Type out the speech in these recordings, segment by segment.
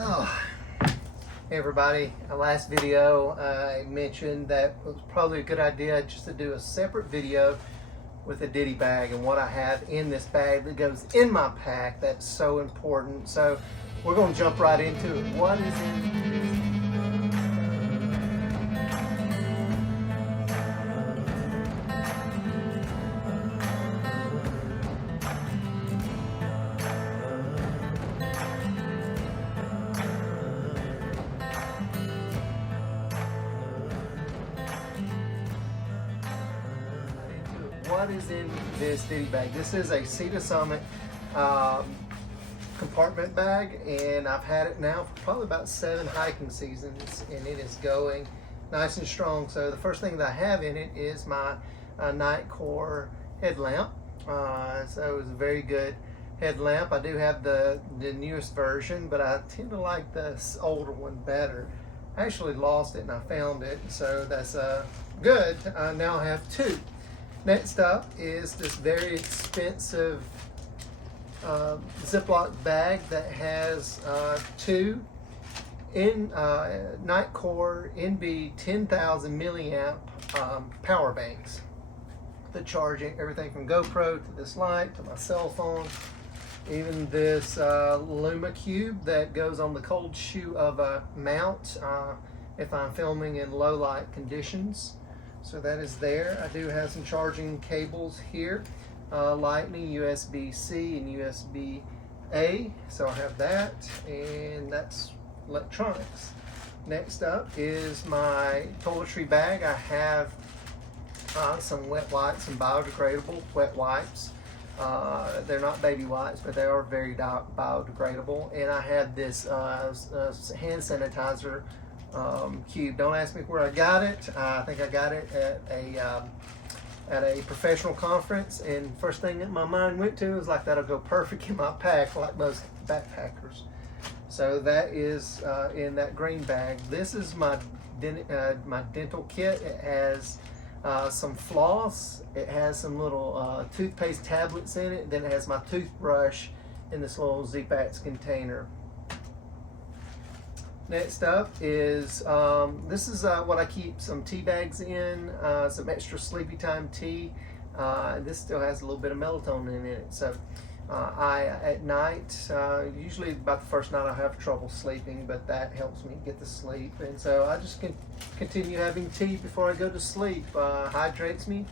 Oh, hey everybody, last video I mentioned that it was probably a good idea just to do a separate video with a ditty bag and what I have in this bag that goes in my pack. That's so important. So we're going to jump right into it. What is in this? What is in this ditty bag? This is a Sea to Summit compartment bag, and I've had it now for probably about 7 hiking seasons, and it is going nice and strong. So the first thing that I have in it is my night core headlamp. So it's a very good headlamp. I do have the newest version, but I tend to like this older one better. I actually lost it and I found it, so that's good. I now have 2. Next up is this very expensive Ziploc bag that has 2 Nitecore NB 10,000 milliamp power banks for charging everything from GoPro to this light to my cell phone, even this Luma Cube that goes on the cold shoe of a mount if I'm filming in low light conditions. So that is there. I do have some charging cables here, Lightning, USB-C, and USB-A. So I have that, and that's electronics. Next up is my toiletry bag. I have some wet wipes, some biodegradable wet wipes. They're not baby wipes, but they are very biodegradable. And I have this hand sanitizer cube. Don't ask me where I got it. I think I got it at a professional conference, and first thing that my mind went to was like, that'll go perfect in my pack, like most backpackers. So that is in that green bag. This is my dental kit. It has some floss. It has some little toothpaste tablets in it. Then it has my toothbrush in this little Z-Packs container. Next up is, this is what I keep some tea bags in, some extra sleepy time tea. This still has a little bit of melatonin in it. So at night, usually about the first night I have trouble sleeping, but that helps me get to sleep. And so I just continue having tea before I go to sleep. Hydrates me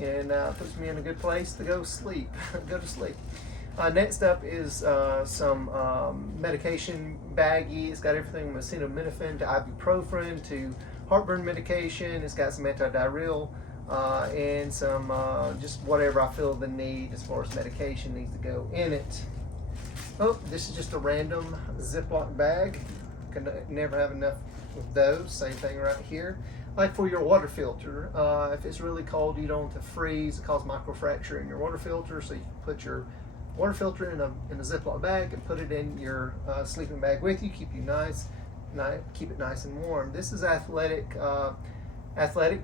and puts me in a good place to go to sleep. Next up is some medication baggie. It's got everything from acetaminophen to ibuprofen to heartburn medication. It's got some antidiarrheal and some just whatever I feel the need as far as medication needs to go in it. Oh, this is just a random Ziploc bag. Can never have enough of those. Same thing right here. Like for your water filter, if it's really cold, you don't want to freeze. It causes microfracture in your water filter, so you can put your water filter in a Ziploc bag and put it in your sleeping bag with you. Keep it nice and warm. This is athletic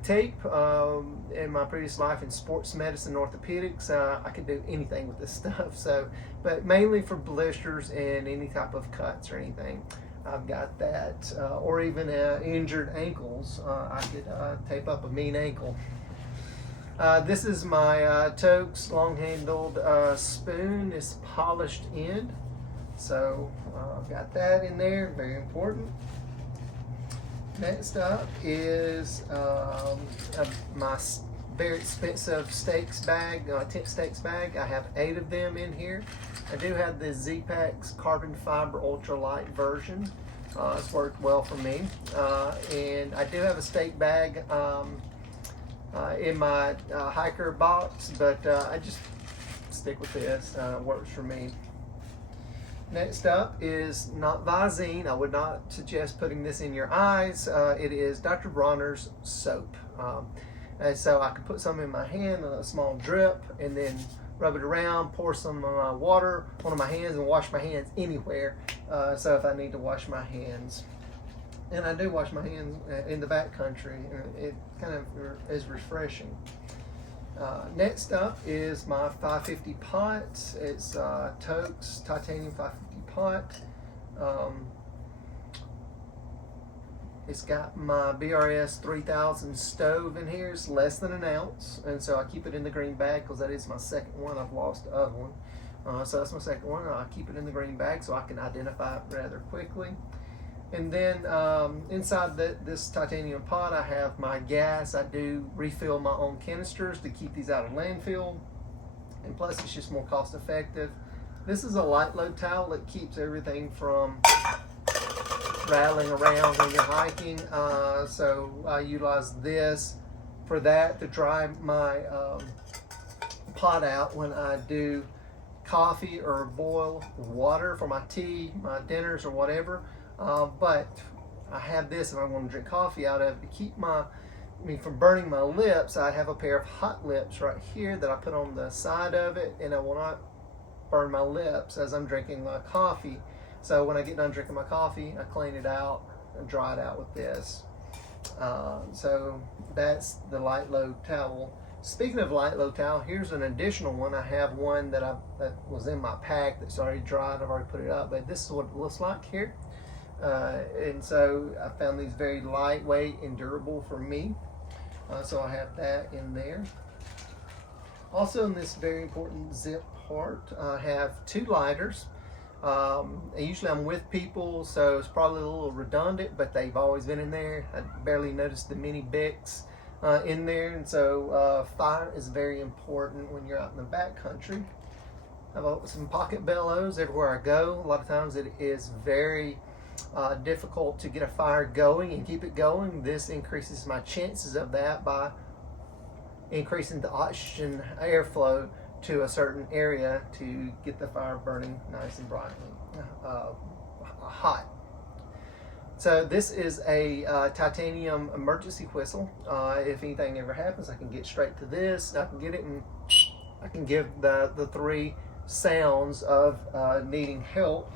tape. In my previous life in sports medicine, orthopedics, I could do anything with this stuff. So, but mainly for blisters and any type of cuts or anything, I've got that. Or even injured ankles, I could tape up a mean ankle. This is my Tokes long-handled spoon. It's polished end, so I've got that in there, very important. Next up is my very expensive steaks bag, tent steaks bag. I have 8 of them in here. I do have the Z-Packs carbon fiber ultralight version. It's worked well for me. And I do have a steak bag in my hiker box, but I just stick with this. Works for me. Next up is not Visine. I would not suggest putting this in your eyes. It is Dr. Bronner's soap. And so I could put some in my hand, a small drip, and then rub it around, pour some of my water on my hands, and wash my hands anywhere. So if I need to wash my hands. And I do wash my hands in the backcountry, and it kind of is refreshing. Next up is my 550 pot. It's Tokes titanium 550 pot. It's got my BRS 3000 stove in here. It's less than an ounce, and so I keep it in the green bag because that is my second one. I've lost the other one. So that's my second one. I keep it in the green bag so I can identify it rather quickly. And then inside this titanium pot, I have my gas. I do refill my own canisters to keep these out of landfill. And plus, it's just more cost effective. This is a light load towel that keeps everything from rattling around when you're hiking. So I utilize this for that to dry my pot out when I do coffee or boil water for my tea, my dinners, or whatever. But I have this if I want to drink coffee out of it to keep from burning my lips. I have a pair of hot lips right here that I put on the side of it, and I will not burn my lips as I'm drinking my coffee. So when I get done drinking my coffee, I clean it out and dry it out with this. So that's the light load towel. Speaking of light load towel, here's an additional one. I have one that was in my pack that's already dried. I've already put it up, but this is what it looks like here. And so I found these very lightweight and durable for me. So I have that in there. Also in this very important zip part, I have 2 lighters. Usually I'm with people, so it's probably a little redundant, but they've always been in there. I barely noticed the mini Bics in there, and so fire is very important when you're out in the backcountry. I've got some pocket bellows everywhere I go. A lot of times it is very difficult to get a fire going and keep it going. This increases my chances of that by increasing the oxygen airflow to a certain area to get the fire burning nice and brightly hot. So this is a titanium emergency whistle. If anything ever happens, I can get straight to this. I can get it and I can give the 3 sounds of needing help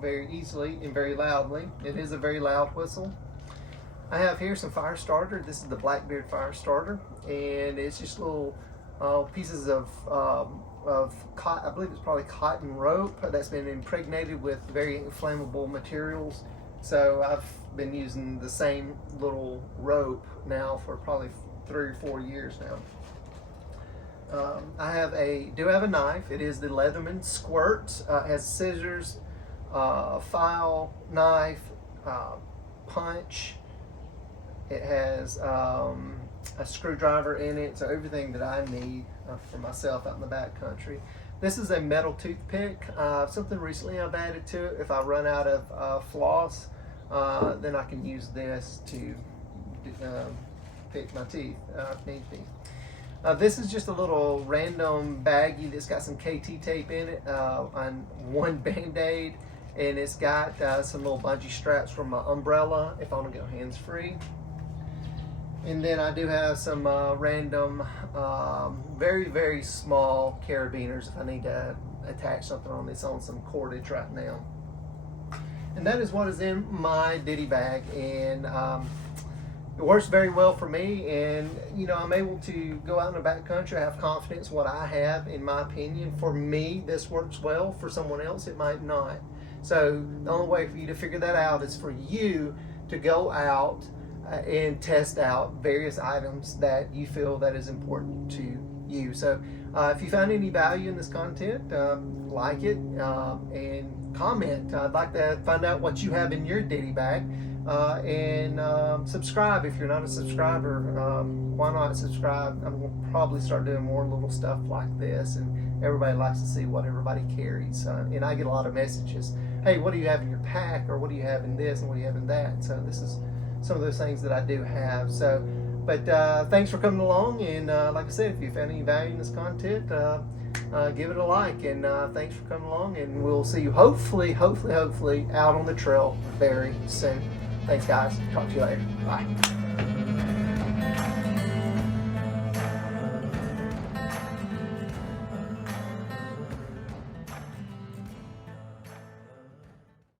very easily and very loudly. It is a very loud whistle. I have here some fire starter. This is the Blackbeard fire starter, and it's just little pieces of cotton, I believe it's probably cotton rope that's been impregnated with very inflammable materials. So I've been using the same little rope now for probably 3 or 4 years now. I do have a knife. It is the Leatherman Squirt. It has scissors, file, knife, punch. It has a screwdriver in it, so everything that I need for myself out in the backcountry. This is a metal toothpick. Something recently I've added to it. If I run out of floss, then I can use this to pick my teeth if need be. This is just a little random baggie that's got some KT tape in it on one Band-Aid, and it's got some little bungee straps from my umbrella if I want to go hands-free. And then I do have some random, very, very small carabiners if I need to attach something on this on some cordage right now. And that is what is in my ditty bag, and it works very well for me. And you know, I'm able to go out in the backcountry. I have confidence in what I have. In my opinion, for me, this works well. For someone else, it might not. So the only way for you to figure that out is for you to go out and test out various items that you feel that is important to you. So if you found any value in this content, like it and comment. I'd like to find out what you have in your ditty bag, and subscribe if you're not a subscriber. Why not subscribe? I'm going to probably start doing more little stuff like this, and everybody likes to see what everybody carries, and I get a lot of messages. Hey, what do you have in your pack, or what do you have in this, and what do you have in that? So this is some of those things that I do have. So, but thanks for coming along, and like I said, if you found any value in this content, give it a like, and thanks for coming along, and we'll see you hopefully out on the trail very soon. Thanks guys, talk to you later, bye.